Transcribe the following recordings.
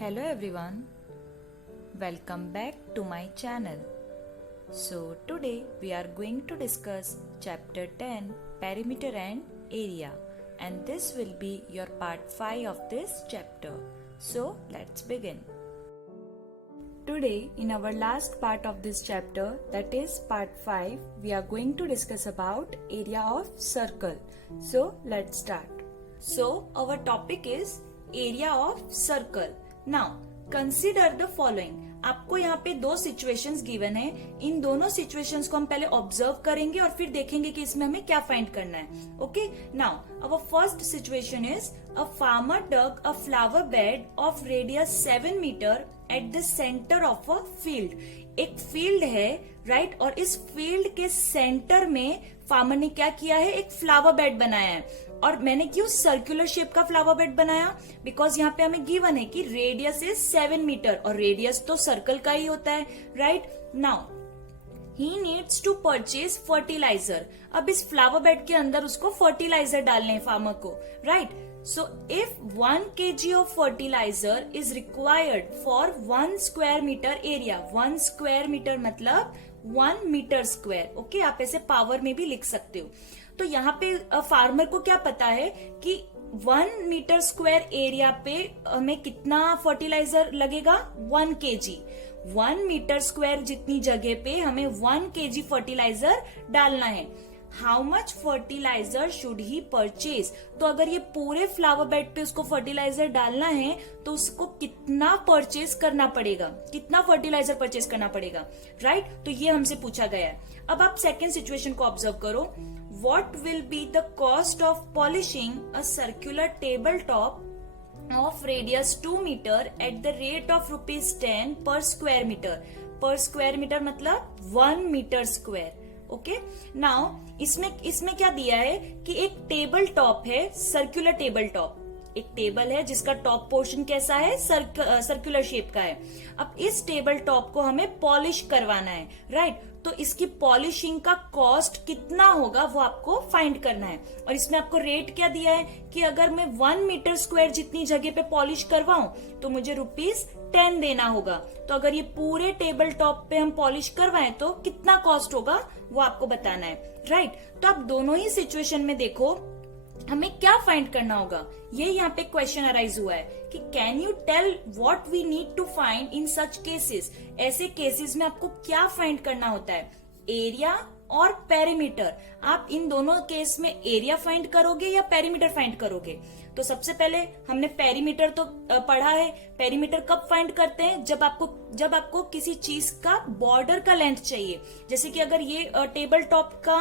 Hello everyone, welcome back to my channel. So today we are going to discuss chapter 10 perimeter and area, and this will be your part 5 of this chapter. So let's begin. Today in our last part of this chapter, that is part 5, we are going to discuss about area of circle. So let's start. So our topic is area of circle. Now consider the following. आपको यहाँ पे दो situations given है. इन दोनों situations को हम पहले observe करेंगे और फिर देखेंगे कि इसमें हमें क्या फाइंड करना है. Okay, now our first situation is a farmer dug a flower bed of radius 7 metre at the centre of a field. एक फील्ड है, राइट, और इस फील्ड के सेंटर में फार्मर ने क्या किया है, एक फ्लावर बेड बनाया है. और मैंने क्यों सर्कुलर शेप का फ्लावर बेड बनाया? बिकॉज यहाँ पे हमें गिवन है कि रेडियस इज 7 मीटर और रेडियस तो सर्कल का ही होता है, right. Now he needs to purchase fertiliser. अब इस फ्लावर बेड के अंदर उसको फर्टिलाइजर डालने हैं फार्मर को, right. So if 1 kg of fertilizer is required for 1 square meter area, 1 square meter मतलब 1 मीटर स्क्वायर. ओके, आप ऐसे पावर में भी लिख सकते हो. तो यहाँ पे फार्मर को क्या पता है कि 1 मीटर स्क्वायर एरिया पे हमें कितना फर्टिलाइजर लगेगा, 1 kg. 1 मीटर स्क्वायर जितनी जगह पे हमें 1 kg फर्टिलाइजर डालना है. How much fertiliser should he purchase? तो अगर ये पूरे फ्लावर बेड पे उसको फर्टिलाइजर डालना है तो उसको कितना परचेज करना पड़ेगा, कितना फर्टिलाइजर परचेज करना पड़ेगा, राइट. तो ये हमसे पूछा गया है. अब आप सेकेंड सिचुएशन को ऑब्जर्व करो. What will be the cost of polishing a circular table top of radius 2 metre at the rate of ₹10 per square metre. Per square metre मतलब 1 मीटर स्क्वायर. ओके, नाउ इसमें क्या दिया है कि एक table top है, circular table top. एक table है जिसका टॉप पोर्शन कैसा है, सर्कुलर शेप का है. अब इस टेबल टॉप को हमें पॉलिश करवाना है, राइट. तो इसकी पॉलिशिंग का कॉस्ट कितना होगा वो आपको फाइंड करना है. और इसमें आपको रेट क्या दिया है कि अगर मैं 1 मीटर स्क्वायर जितनी जगह पे पॉलिश करवाऊं तो मुझे ₹10 देना होगा. तो अगर ये पूरे टेबल टॉप पे हम पॉलिश करवाएं तो कितना कॉस्ट होगा वो आपको बताना है, राइट. तो आप दोनों ही सिचुएशन में देखो हमें क्या फाइंड करना होगा. ये यहाँ पे क्वेश्चन अराइज हुआ है कि can you tell what we need to find in such cases. ऐसे केसेस में आपको क्या फाइंड करना होता है, एरिया और पेरीमीटर. आप इन दोनों केस में एरिया फाइंड करोगे या पेरीमीटर फाइंड करोगे? तो सबसे पहले हमने पेरीमीटर तो पढ़ा है. पेरीमीटर कब फाइंड करते हैं, जब आपको किसी चीज का बॉर्डर का लेंथ चाहिए. जैसे कि अगर ये टेबल टॉप का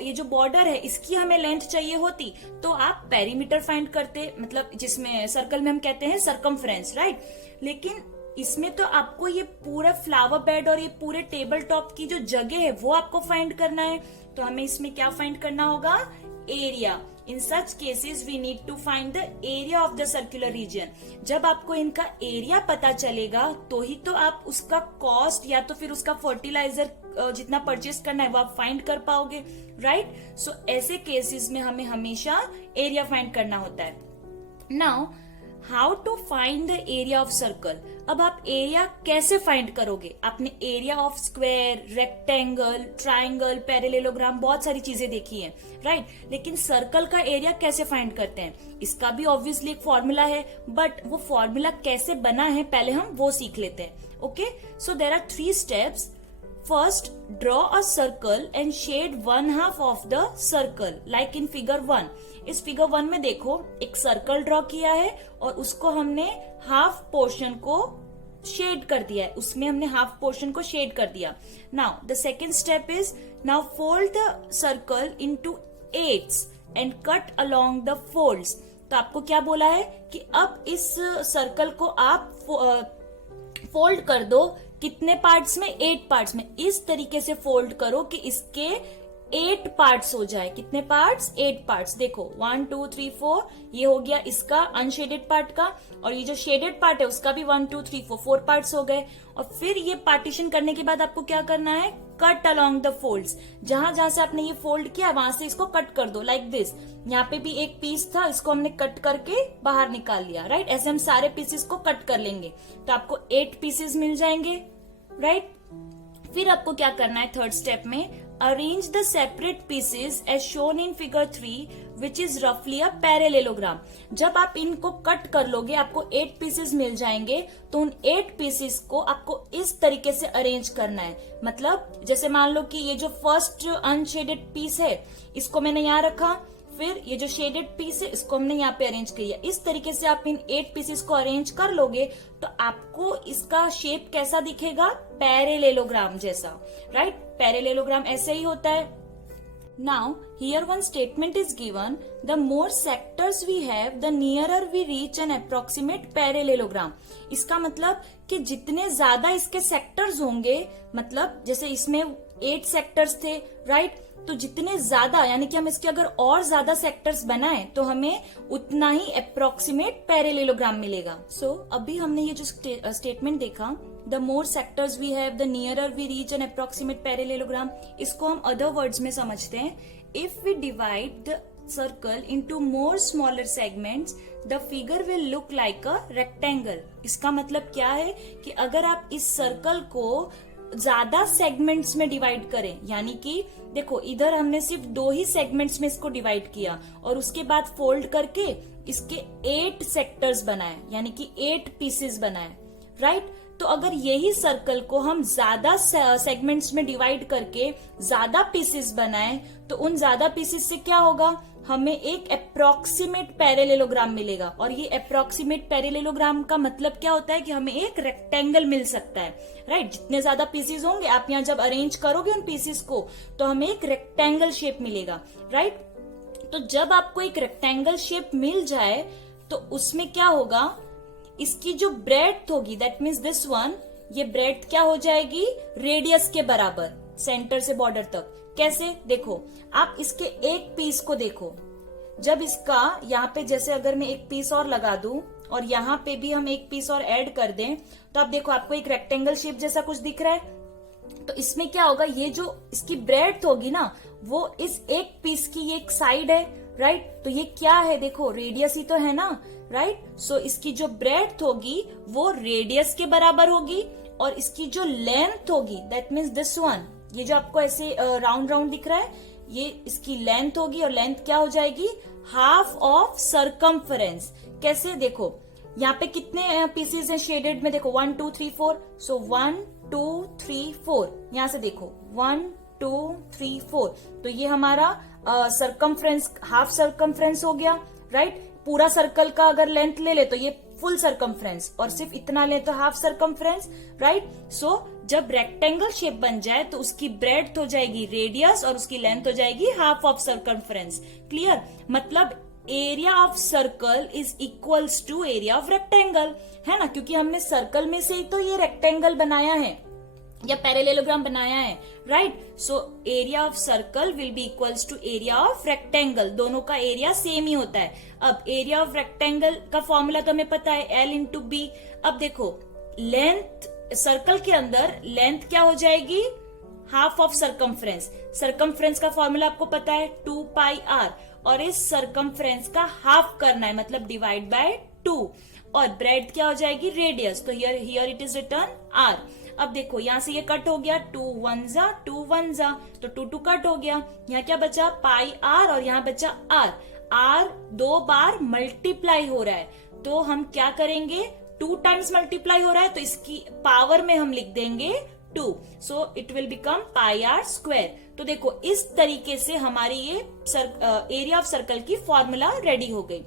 ये जो बॉर्डर है इसकी हमें लेंथ चाहिए होती तो आप पेरीमीटर फाइंड करते, मतलब जिसमें सर्कल में हम कहते हैं सरकमफ्रेंस, राइट. लेकिन इसमें तो आपको ये पूरा फ्लावर बेड और ये पूरे टेबल टॉप की जो जगह है वो आपको फाइंड करना है. तो हमें इसमें क्या फाइंड करना होगा, area. In such cases we need to find the area of the circular region. जब आपको इनका एरिया पता चलेगा तो ही तो आप उसका कॉस्ट या तो फिर उसका फर्टिलाइजर जितना परचेस करना है वो आप फाइंड कर पाओगे, राइट. सो ऐसे केसेस में हमें हमेशा एरिया फाइंड करना होता है. Now how to find the area of circle. अब आप एरिया कैसे फाइंड करोगे? आपने area of square, rectangle, triangle, parallelogram बहुत सारी चीजें देखी हैं, राइट. लेकिन सर्कल का एरिया कैसे फाइंड करते हैं? इसका भी ऑब्वियसली एक फॉर्मूला है, बट वो फॉर्मूला कैसे बना है पहले हम वो सीख लेते हैं. Okay, so there are 3 steps. First, draw a circle and shade 1/2 of the circle, like in figure 1. इस फिगर 1 में देखो एक सर्कल ड्रॉ किया है और उसको हमने हाफ पोर्शन को शेड कर दिया है. उसमें हमने हाफ पोर्शन को शेड कर दिया. Now the second step is, now fold the circle into 8s and cut along the folds. तो आपको क्या बोला है कि अब इस सर्कल को आप फोल्ड कर दो. कितने पार्ट्स में, 8 पार्ट्स में. इस तरीके से फोल्ड करो कि इसके 8 पार्ट्स हो जाए. कितने पार्ट्स, 8 पार्ट्स. देखो 1 2 3 4 ये हो गया इसका अनशेडेड पार्ट का, और ये जो शेडेड पार्ट है उसका भी 1 2 3 4 पार्ट्स हो गए. और फिर ये पार्टीशन करने के बाद आपको क्या करना है, कट अलोंग द फोल्ड्स, जहां जहां से आपने ये फोल्ड किया वहां से इसको कट कर दो लाइक दिस। यहाँ पे भी एक पीस था, इसको हमने कट करके बाहर निकाल लिया, राइट। ऐसे हम सारे पीसेस को कट कर लेंगे तो आपको 8 पीसेस मिल जाएंगे, राइट। फिर आपको क्या करना है थर्ड स्टेप में, arrange the separate pieces as shown in figure 3 which is रफली अ पैरेलेलोग्राम। जब आप इनको कट कर लोगे आपको 8 पीसेस मिल जाएंगे, तो उन 8 पीसेस को आपको इस तरीके से अरेंज करना है। मतलब जैसे मान लो कि ये जो फर्स्ट अनशेडेड पीस है इसको मैंने यहाँ रखा, फिर ये जो शेडेड पीस है इसको हमने यहाँ पे अरेंज किया। इस तरीके से आप इन 8 पीसेस को अरेंज कर लोगे तो आपको इसका शेप कैसा दिखेगा, पैरेलेलोग्राम जैसा, राइट। पैरेलेलोग्राम ऐसे ही होता है। Now here one statement is given, the more sectors we have the nearer we reach an approximate parallelogram. इसका मतलब कि जितने ज्यादा इसके सेक्टर्स होंगे, मतलब जैसे इसमें 8 सेक्टर्स थे, राइट, तो जितने ज्यादा यानी कि हम इसके अगर और ज्यादा सेक्टर्स बनाएं तो हमें उतना ही अप्रोक्सीमेट पैरेलेलोग्राम मिलेगा। सो अभी हमने ये जो स्टेटमेंट देखा, the more sectors we have the nearer we reach an approximate parallelogram, इसको हम अदर वर्ड्स में समझते हैं। If we divide the circle into more smaller segments the figure will look like a rectangle. इसका मतलब क्या है कि अगर आप इस सर्कल को ज्यादा सेगमेंट्स में डिवाइड करें, यानी कि देखो इधर हमने सिर्फ 2 ही सेगमेंट्स में इसको डिवाइड किया और उसके बाद फोल्ड करके इसके 8 सेक्टर्स बनाए, यानी कि 8 पीसेस बनाए, राइट। तो अगर यही सर्कल को हम ज्यादा सेगमेंट्स में डिवाइड करके ज्यादा पीसेस बनाए तो उन ज्यादा पीसेस से क्या होगा, हमें एक अप्रोक्सीमेट पैरेलेलोग्राम मिलेगा। और ये अप्रोक्सीमेट पैरेलेलोग्राम का मतलब क्या होता है कि हमें एक रेक्टेंगल मिल सकता है, राइट। जितने ज्यादा पीसेस होंगे आप यहाँ जब अरेंज करोगे उन पीसेस को तो हमें एक रेक्टेंगल शेप मिलेगा, राइट। तो जब आपको एक रेक्टेंगल शेप मिल जाए तो उसमें क्या होगा, इसकी जो ब्रेड्थ होगी, दैट मीन्स दिस वन, ये ब्रेड्थ क्या हो जाएगी, रेडियस के बराबर, सेंटर से बॉर्डर तक। कैसे, देखो आप इसके एक पीस को देखो, जब इसका यहाँ पे जैसे अगर मैं एक पीस और लगा दूं और यहाँ पे भी हम एक पीस और ऐड कर दें तो आप देखो आपको एक रेक्टेंगल शेप जैसा कुछ दिख रहा है। तो इसमें क्या होगा, ये जो इसकी ब्रेड्थ होगी ना वो इस एक पीस की ये एक साइड है, राइट। तो ये क्या है, देखो रेडियस ही तो है ना, राइट। सो इसकी जो ब्रेड्थ होगी वो रेडियस के बराबर होगी और इसकी जो लेंथ होगी दैट मीन्स दिस वन, ये जो आपको ऐसे राउंड राउंड दिख रहा है ये इसकी लेंथ होगी और लेंथ क्या हो जाएगी, हाफ ऑफ सरकमफरेंस। कैसे, देखो यहाँ पे कितने पीसेस हैं शेडेड में, देखो 1 2 3 4, सो 1 2 3 4, यहाँ से देखो 1 2 3 4, तो ये हमारा सरकमफ्रेंस, हाफ सरकमफ्रेंस हो गया, राइट। पूरा सर्कल का अगर लेंथ ले ले तो ये फुल सरकमफ्रेंस और सिर्फ इतना ले तो हाफ सरकमफ्रेंस, राइट। सो जब रेक्टेंगल शेप बन जाए तो उसकी ब्रेड्थ हो जाएगी रेडियस और उसकी लेंथ हो जाएगी हाफ ऑफ सरकमफ्रेंस। क्लियर, मतलब area of circle is equals to area of rectangle, है ना, क्योंकि हमने सर्कल में से ही तो ये रेक्टेंगल बनाया है या पैरेलेलोग्राम बनाया है, right. So area of circle will be equals to area of rectangle, दोनों का एरिया सेम ही होता है। अब एरिया ऑफ रेक्टेंगल का फॉर्मूला तो हमें पता है, L इंटू बी। अब देखो लेंथ, सर्कल के अंदर लेंथ क्या हो जाएगी, हाफ ऑफ सरकमफ्रेंस। सरकमफ्रेंस का फॉर्मूला आपको पता है 2 पाई आर, और इस सरकमफ्रेंस का हाफ करना है मतलब डिवाइड बाय 2, और ब्रेड क्या हो जाएगी, रेडियस। तो here it is written R. अब देखो यहाँ से ये कट हो गया, 2 1 जा 2 1 जा, तो 2 2 कट हो गया। यहाँ क्या बचा, पाई आर, और यहाँ बचा आर। आर 2 बार मल्टीप्लाई हो रहा है तो हम क्या करेंगे, 2 टाइम्स मल्टीप्लाई हो रहा है तो इसकी पावर में हम लिख देंगे 2, so it will become pi are square. तो देखो इस तरीके से हमारी ये एरिया ऑफ सर्कल की फॉर्मूला रेडी हो गई।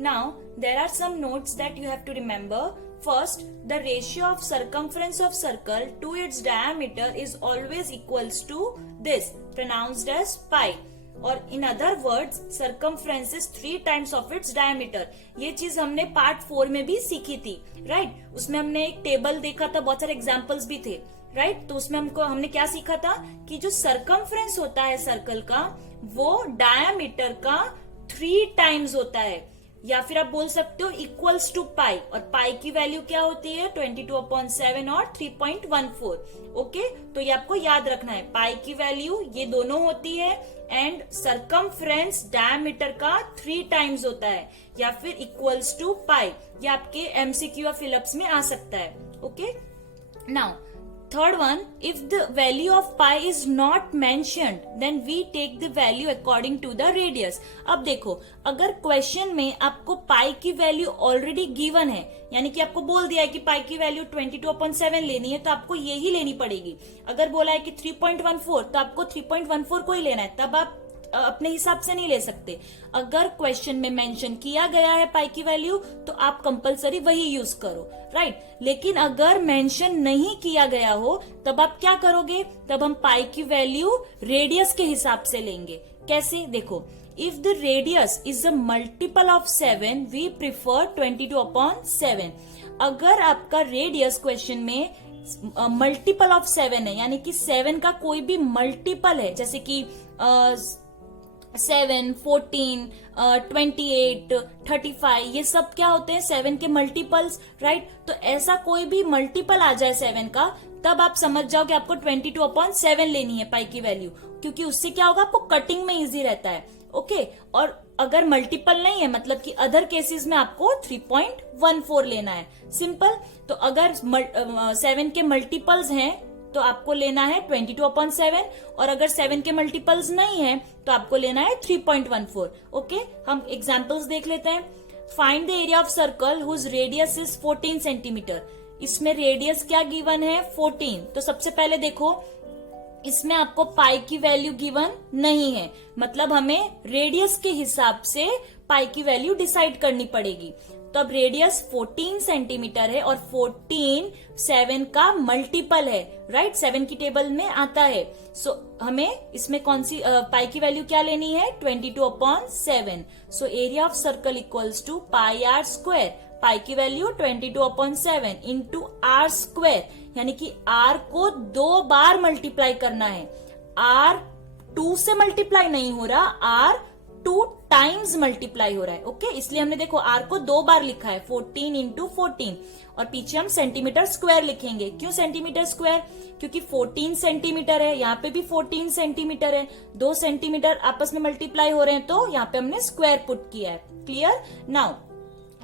Now there are some notes that you have to remember. First, the ratio of circumference of circle to its diameter is always equals to this, pronounced as pi. और in other words, circumference is 3 times of its diameter. ये चीज हमने part 4 में भी सीखी थी, right. उसमें हमने एक टेबल देखा था, बहुत सारे एग्जाम्पल्स भी थे, राइट। तो उसमें हमने क्या सीखा था कि जो सर्कमफ्रेंस होता है सर्कल का वो डायामीटर का 3 टाइम्स होता है। या फिर आप बोल सकते हो इक्वल्स टू पाई, और पाई की वैल्यू क्या होती है 22/7 और 3.14। ओके, तो ये आपको याद रखना है, पाई की वैल्यू ये दोनों होती है एंड सरकमफ्रेंस डायमीटर का 3 टाइम्स होता है, या फिर इक्वल्स टू पाई। ये आपके एमसीक्यू या फिलअप्स में आ सकता है। Okay, now third one, if the value of pi is not mentioned then we take the value according to the radius। अब देखो, अगर क्वेश्चन में आपको पाई की वैल्यू ऑलरेडी गिवन है, यानी कि आपको बोल दिया है कि पाई की वैल्यू 22/7 लेनी है, तो आपको यही लेनी पड़ेगी। अगर बोला है कि 3.14 तो आपको 3.14 को ही लेना है, तब आप अपने हिसाब से नहीं ले सकते। अगर क्वेश्चन में मेंशन किया गया है पाई की वैल्यू तो आप कंपलसरी वही यूज करो, राइट। लेकिन अगर मेंशन नहीं किया गया हो तब आप क्या करोगे, तब हम पाई की वैल्यू रेडियस के हिसाब से लेंगे। कैसे, देखो, if the radius is a multiple of 7 we prefer 22/7। अगर आपका रेडियस क्वेश्चन में मल्टीपल ऑफ 7 है, यानी कि 7 का कोई भी मल्टीपल है, जैसे कि 7, 14, 28, 35, ये सब क्या होते हैं 7 के मल्टीपल्स, राइट। तो ऐसा कोई भी मल्टीपल आ जाए 7 का, तब आप समझ जाओ कि आपको 22/7 लेनी है पाई की वैल्यू, क्योंकि उससे क्या होगा, आपको कटिंग में इजी रहता है। ओके, और अगर मल्टीपल नहीं है, मतलब कि अदर केसेस में आपको 3.14 लेना है, सिंपल। तो अगर 7 के मल्टीपल्स हैं तो आपको लेना है 22/7, और अगर 7 के मल्टीपल्स नहीं है तो आपको लेना है 3.14। ओके, हम एग्जांपल्स देख लेते हैं। Find the area of circle whose radius is 14 centimetre. इसमें रेडियस क्या गिवन है 14। तो सबसे पहले देखो, इसमें आपको पाई की वैल्यू गिवन नहीं है, मतलब हमें रेडियस के हिसाब से पाई की वैल्यू डिसाइड करनी पड़ेगी। तो अब रेडियस 14 सेंटीमीटर है और 14 7 का मल्टीपल है, राइट, 7 की टेबल में आता है। सो हमें इसमें कौन सी पाई की वैल्यू क्या लेनी है 22/7। So area of circle equals to pi are square. Pi की वैल्यू 22/7 इंटू आर स्क्वायर, यानी कि आर को 2 बार मल्टीप्लाई करना है। आर 2 से मल्टीप्लाई नहीं हो रहा, आर 2 टाइम्स मल्टीप्लाई हो रहा है। ओके, इसलिए हमने देखो आर को 2 बार लिखा है, 14 इंटू 14, और पीछे हम सेंटीमीटर स्क्वायर लिखेंगे। क्यों सेंटीमीटर स्क्वायर, क्योंकि 14 सेंटीमीटर है, यहाँ पे भी 14 सेंटीमीटर है, 2 सेंटीमीटर आपस में मल्टीप्लाई हो रहे हैं, तो यहाँ पे हमने स्क्वायर पुट किया है। क्लियर। नाउ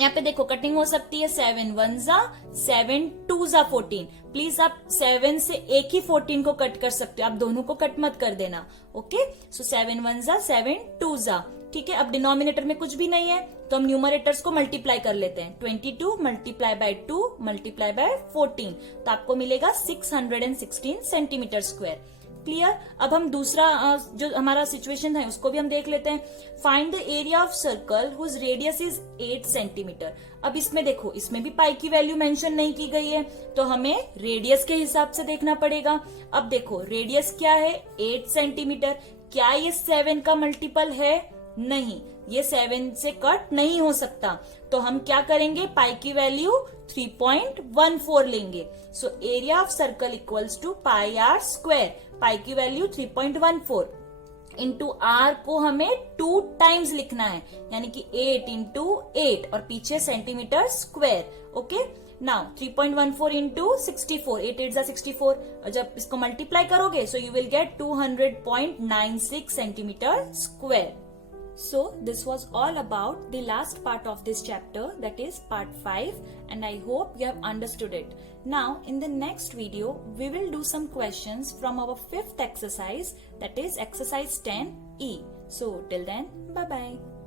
यहाँ पे देखो कटिंग हो सकती है, 7 1 जा 7 2 जा 14। प्लीज आप 7 से एक ही 14 को कट कर सकते हो, आप दोनों को कट मत कर देना। ओके, सो 7 1 जा 7 2 जा, ठीक है। अब डिनोमिनेटर में कुछ भी नहीं है तो हम न्यूमरेटर्स को मल्टीप्लाई कर लेते हैं। 22 मल्टीप्लाई बाय 2 मल्टीप्लाई बाय 14, तो आपको मिलेगा 616 सेंटीमीटर स्क्वायर। क्लियर। अब हम दूसरा जो हमारा सिचुएशन है उसको भी हम देख लेते हैं। Find the area of circle whose radius is 8 centimetre. अब इसमें देखो, इसमें भी पाई की वैल्यू मेंशन नहीं की गई है, तो हमें रेडियस के हिसाब से देखना पड़ेगा। अब देखो रेडियस क्या है 8 सेंटीमीटर। क्या ये 7 का मल्टीपल है? नहीं, ये 7 से कट नहीं हो सकता, तो हम क्या करेंगे, पाई की वैल्यू 3.14 लेंगे। So area of circle equals to pi are square. Pi की वैल्यू 3.14 इंटू आर को हमें 2 टाइम्स लिखना है, यानी कि 8 इंटू 8 और पीछे centimetre square. Okay, now 3.14 into 64, 8 8 64, और जब इसको मल्टीप्लाई करोगे so you will get 200.96 centimetre square. So this was all about the last part of this chapter, that is part 5, and I hope you have understood it. Now in the next video we will do some questions from our 5th exercise, that is exercise 10E. So till then, bye bye.